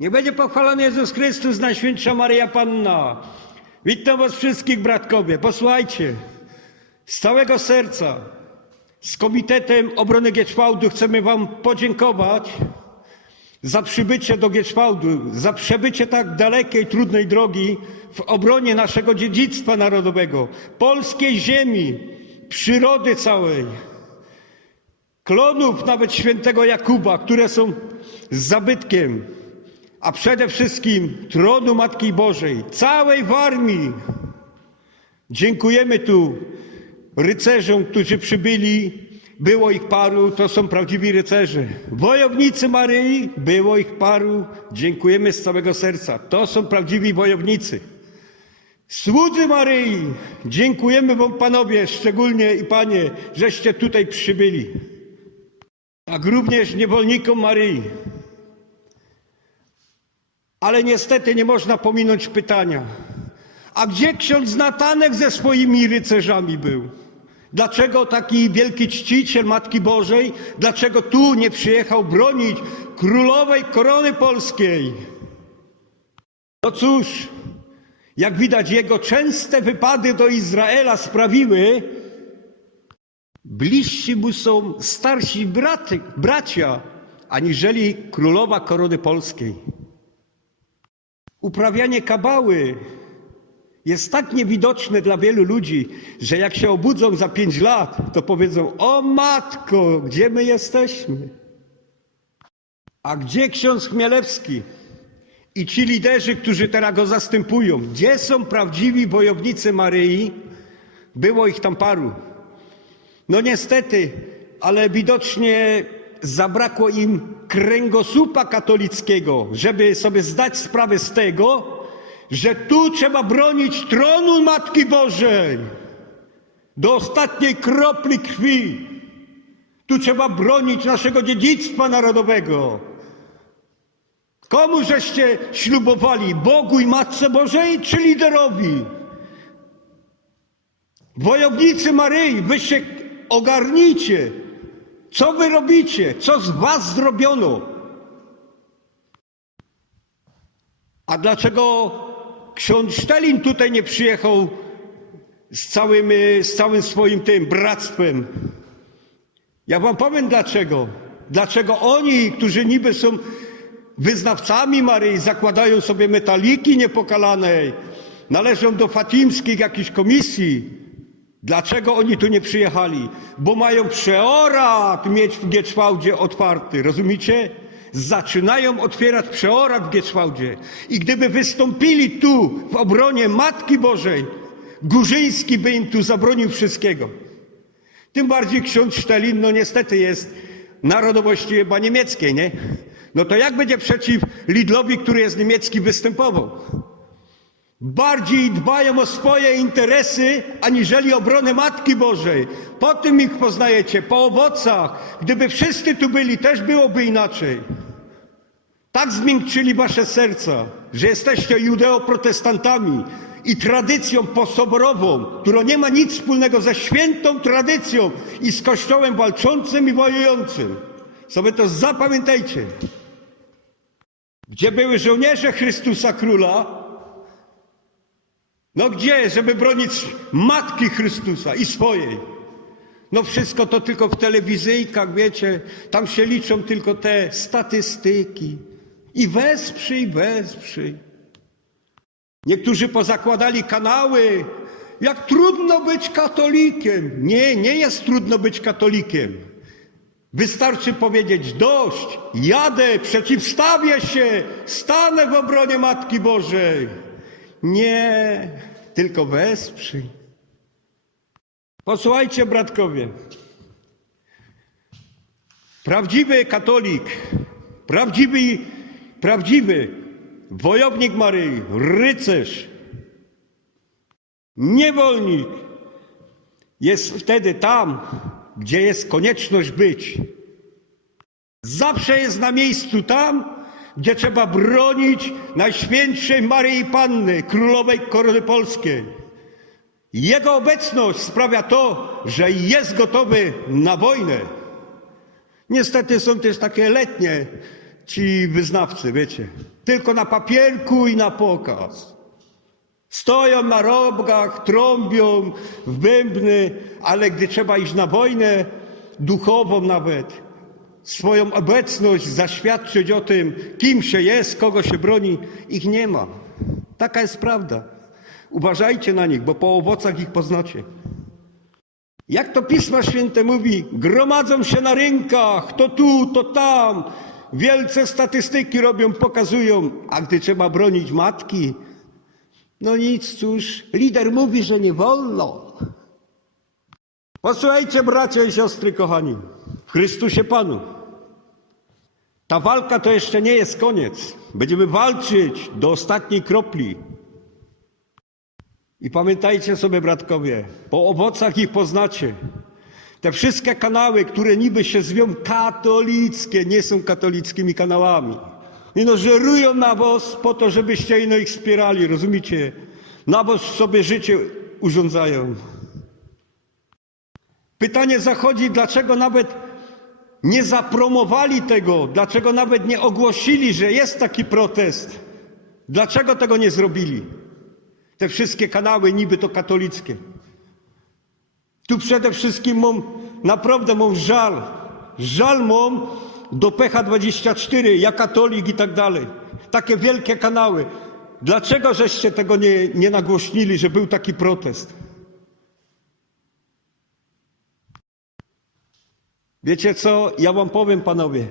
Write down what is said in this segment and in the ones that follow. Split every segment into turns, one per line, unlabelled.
Niech będzie pochwalony Jezus Chrystus, Najświętsza Maryja Panna. Witam was wszystkich, bratkowie. Posłuchajcie, z całego serca, z Komitetem Obrony Gieczwałdu chcemy wam podziękować za przybycie do Gieczwałdu, za przebycie tak dalekiej, trudnej drogi w obronie naszego dziedzictwa narodowego, polskiej ziemi, przyrody całej, klonów nawet świętego Jakuba, które są zabytkiem, a przede wszystkim tronu Matki Bożej, całej Warmii. Dziękujemy tu rycerzom, którzy przybyli. Było ich paru, to są prawdziwi rycerze. Wojownicy Maryi, było ich paru. Dziękujemy z całego serca. To są prawdziwi wojownicy. Słudzy Maryi, dziękujemy Wam panowie, szczególnie i panie, żeście tutaj przybyli. Jak również niewolnikom Maryi. Ale niestety nie można pominąć pytania. A gdzie ksiądz Natanek ze swoimi rycerzami był? Dlaczego taki wielki czciciel Matki Bożej, dlaczego tu nie przyjechał bronić królowej korony polskiej? No cóż, jak widać, jego częste wypady do Izraela sprawiły, bliżsi mu są starsi braty, bracia, aniżeli królowa korony polskiej. Uprawianie kabały jest tak niewidoczne dla wielu ludzi, że jak się obudzą za pięć lat, to powiedzą: O matko, gdzie my jesteśmy? A gdzie ksiądz Chmielewski i ci liderzy, którzy teraz go zastępują? Gdzie są prawdziwi wojownicy Maryi? Było ich tam paru. No niestety, ale widocznie zabrakło im kręgosłupa katolickiego, żeby sobie zdać sprawę z tego, że tu trzeba bronić tronu Matki Bożej do ostatniej kropli krwi. Tu trzeba bronić naszego dziedzictwa narodowego. Komu żeście ślubowali? Bogu i Matce Bożej czy liderowi? Wojownicy Maryi, wy się ogarnijcie. Co wy robicie? Co z was zrobiono? A dlaczego ksiądz Sztelin tutaj nie przyjechał z całym, y, z całym swoim tym bractwem? Ja wam powiem dlaczego. Dlaczego oni, którzy niby są wyznawcami Maryi, zakładają sobie metaliki niepokalanej, należą do fatimskich jakichś komisji. Dlaczego oni tu nie przyjechali? Bo mają przeorat mieć w Gieczwałdzie otwarty, rozumiecie? Zaczynają otwierać przeorat w Gieczwałdzie. I gdyby wystąpili tu w obronie Matki Bożej, Górzyński by im tu zabronił wszystkiego. Tym bardziej ksiądz Sztelin, no niestety jest narodowości chyba niemieckiej, nie? No to jak będzie przeciw Lidlowi, który jest niemiecki, występował? Bardziej dbają o swoje interesy, aniżeli obronę Matki Bożej. Po tym ich poznajecie, po owocach. Gdyby wszyscy tu byli, też byłoby inaczej. Tak zmiękczyli wasze serca, że jesteście judeoprotestantami i tradycją posoborową, która nie ma nic wspólnego ze świętą tradycją i z Kościołem walczącym i wojującym. Sobie to zapamiętajcie. Gdzie były żołnierze Chrystusa Króla, no gdzie, żeby bronić Matki Chrystusa i swojej? No wszystko to tylko w telewizyjkach, wiecie, tam się liczą tylko te statystyki. I wesprzyj, wesprzyj. Niektórzy pozakładali kanały. Jak trudno być katolikiem. Nie, nie jest trudno być katolikiem. Wystarczy powiedzieć dość, jadę, przeciwstawię się, stanę w obronie Matki Bożej. Nie, tylko wesprzyj. Posłuchajcie, bratkowie. Prawdziwy katolik, prawdziwy, prawdziwy wojownik Maryi, rycerz, niewolnik jest wtedy tam, gdzie jest konieczność być. Zawsze jest na miejscu tam, gdzie trzeba bronić Najświętszej Maryi Panny, Królowej Korony Polskiej. Jego obecność sprawia to, że jest gotowy na wojnę. Niestety są też takie letnie ci wyznawcy, wiecie. Tylko na papierku i na pokaz. Stoją na robgach, trąbią w bębny, ale gdy trzeba iść na wojnę duchową nawet, swoją obecność zaświadczyć o tym, kim się jest, kogo się broni, ich nie ma. Taka jest prawda. Uważajcie na nich, bo po owocach ich poznacie. Jak to Pismo Święte mówi, gromadzą się na rynkach, to tu, to tam, wielce statystyki robią, pokazują, a gdy trzeba bronić matki, no nic, cóż, lider mówi, że nie wolno. Posłuchajcie, bracia i siostry kochani, w Chrystusie Panu. Ta walka to jeszcze nie jest koniec. Będziemy walczyć do ostatniej kropli. I pamiętajcie sobie, bratkowie, po owocach ich poznacie. Te wszystkie kanały, które niby się zwią katolickie, nie są katolickimi kanałami. I no żerują na was po to, żebyście ino ich wspierali, rozumiecie? Na was sobie życie urządzają. Pytanie zachodzi, dlaczego nawet nie zapromowali tego, dlaczego nawet nie ogłosili, że jest taki protest. Dlaczego tego nie zrobili? Te wszystkie kanały niby to katolickie. Tu przede wszystkim mam, naprawdę mam żal. Żal mam do PH24, ja katolik i tak dalej. Takie wielkie kanały. Dlaczego żeście tego nie, nie nagłośnili, że był taki protest? Wiecie co? Ja wam powiem, panowie.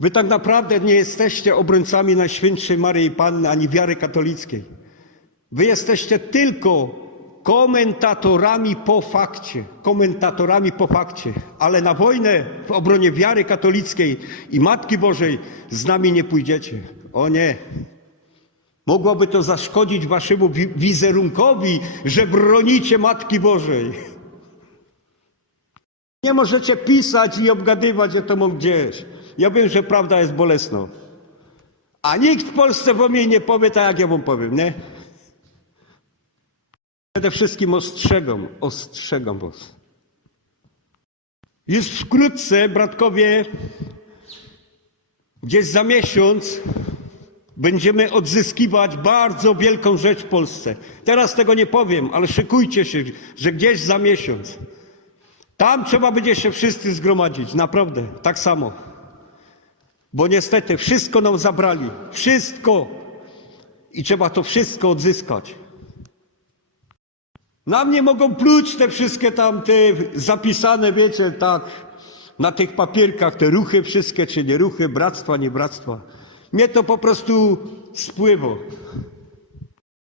Wy tak naprawdę nie jesteście obrońcami Najświętszej Maryi Panny ani wiary katolickiej. Wy jesteście tylko komentatorami po fakcie. Komentatorami po fakcie. Ale na wojnę w obronie wiary katolickiej i Matki Bożej z nami nie pójdziecie. O nie. Mogłoby to zaszkodzić waszemu wi- wizerunkowi, że bronicie Matki Bożej. Nie możecie pisać i obgadywać, że to mam gdzieś. Ja wiem, że prawda jest bolesna. A nikt w Polsce wam nie powie tak, jak ja wam powiem, nie? Przede wszystkim ostrzegam, ostrzegam was. Już wkrótce, bratkowie, gdzieś za miesiąc będziemy odzyskiwać bardzo wielką rzecz w Polsce. Teraz tego nie powiem, ale szykujcie się, że gdzieś za miesiąc tam trzeba będzie się wszyscy zgromadzić, naprawdę, tak samo. Bo niestety wszystko nam zabrali, wszystko. I trzeba to wszystko odzyskać. Na mnie mogą pluć te wszystkie tam te zapisane, wiecie, tak, na tych papierkach, te ruchy wszystkie, czy nie ruchy, bractwa, nie bractwa. Mnie to po prostu spływa.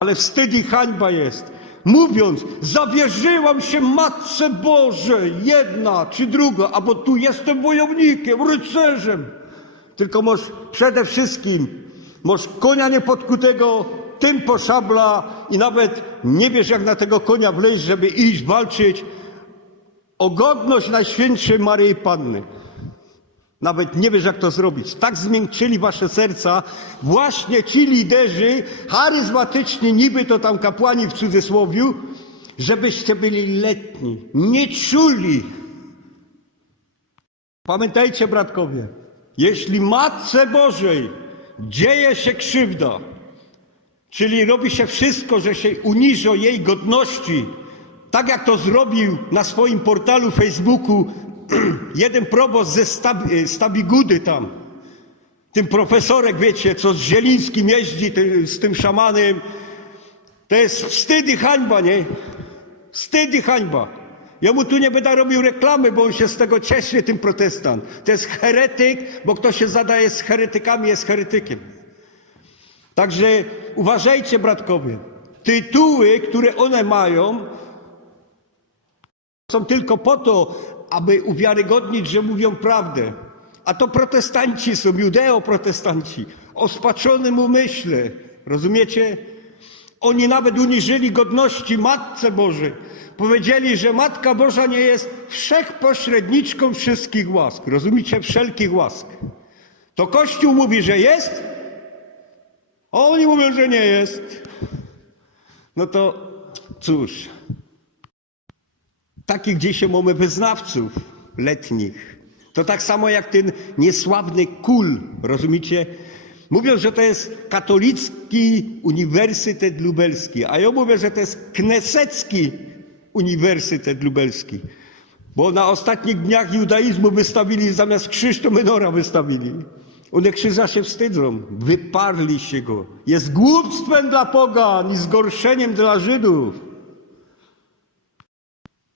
Ale wstyd i hańba jest. Mówiąc, zawierzyłam się Matce Bożej, jedna czy druga, a bo tu jestem wojownikiem, rycerzem. Tylko masz przede wszystkim, masz konia niepotkutego, tym po szabla i nawet nie wiesz jak na tego konia wleźć, żeby iść walczyć o godność Najświętszej Maryi Panny. Nawet nie wiesz, jak to zrobić. Tak zmiękczyli wasze serca właśnie ci liderzy, charyzmatyczni, niby to tam kapłani w cudzysłowiu, żebyście byli letni, nie czuli. Pamiętajcie, bratkowie, jeśli Matce Bożej dzieje się krzywda, czyli robi się wszystko, że się uniżo jej godności, tak jak to zrobił na swoim portalu Facebooku jeden proboszcz ze y, Stabigudy tam, tym profesorek, wiecie, co z Zielińskim jeździ, ty, z tym szamanem, to jest wstyd i hańba, nie? Wstyd i hańba. Ja mu tu nie będę robił reklamy, bo on się z tego cieszy, tym protestant. To jest heretyk, bo kto się zadaje z heretykami, jest heretykiem. Także uważajcie, bratkowie. Tytuły, które one mają, są tylko po to, aby uwiarygodnić, że mówią prawdę. A to protestanci są, judeo-protestanci, o spaczonym umyśle. Rozumiecie? Oni nawet uniżyli godności Matce Bożej. Powiedzieli, że Matka Boża nie jest wszechpośredniczką wszystkich łask. Rozumiecie? Wszelkich łask. To Kościół mówi, że jest, a oni mówią, że nie jest. No to cóż, takich dzisiaj mamy wyznawców letnich. To tak samo jak ten niesławny kul, rozumiecie? Mówią, że to jest katolicki Uniwersytet Lubelski, a ja mówię, że to jest knesecki Uniwersytet Lubelski. Bo na ostatnich dniach judaizmu wystawili, zamiast krzyż to menora wystawili. One krzyża się wstydzą, wyparliście go. Jest głupstwem dla pogan i zgorszeniem dla Żydów.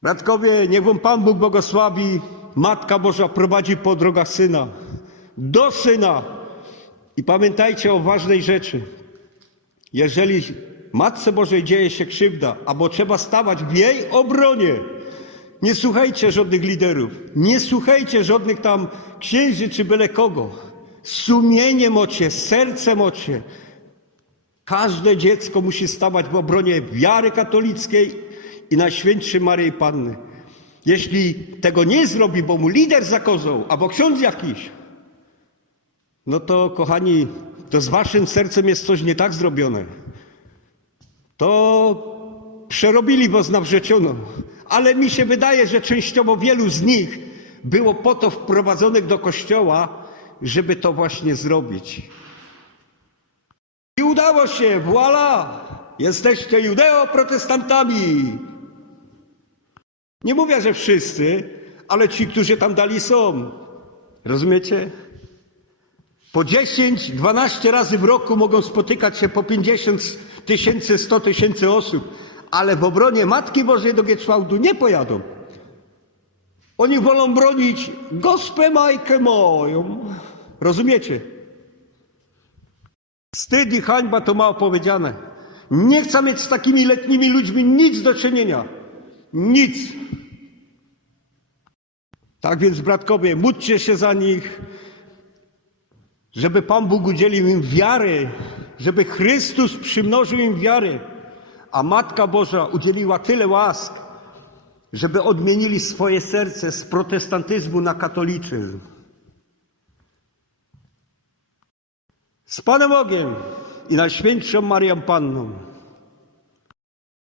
Bratkowie, niech wam Pan Bóg błogosławi. Matka Boża prowadzi po drogach Syna. Do Syna. I pamiętajcie o ważnej rzeczy. Jeżeli Matce Bożej dzieje się krzywda, albo trzeba stawać w jej obronie, nie słuchajcie żadnych liderów, nie słuchajcie żadnych tam księży czy byle kogo. Sumieniem ocie, sercem ocie. Każde dziecko musi stawać w obronie wiary katolickiej i Najświętszej Maryi Panny. Jeśli tego nie zrobi, bo mu lider zakozał, albo ksiądz jakiś, no to kochani, to z waszym sercem jest coś nie tak zrobione. To przerobili was nawrzeciono. Ale mi się wydaje, że częściowo wielu z nich było po to wprowadzonych do kościoła, żeby to właśnie zrobić. I udało się, voilà! Jesteście judeo-protestantami. Nie mówię, że wszyscy, ale ci, którzy tam dali są. Rozumiecie? Po 10, 12 razy w roku mogą spotykać się po 50 tysięcy, 100 tysięcy osób, ale w obronie Matki Bożej do Gieczwałdu nie pojadą. Oni wolą bronić gospę Majkę moją. Rozumiecie? Wstyd i hańba to mało powiedziane. Nie chcę mieć z takimi letnimi ludźmi nic do czynienia. Nic. Tak więc, bratkowie, módlcie się za nich, żeby Pan Bóg udzielił im wiary, żeby Chrystus przymnożył im wiary, a Matka Boża udzieliła tyle łask, żeby odmienili swoje serce z protestantyzmu na katolicyzm. Z Panem Bogiem i Najświętszą Marią Panną.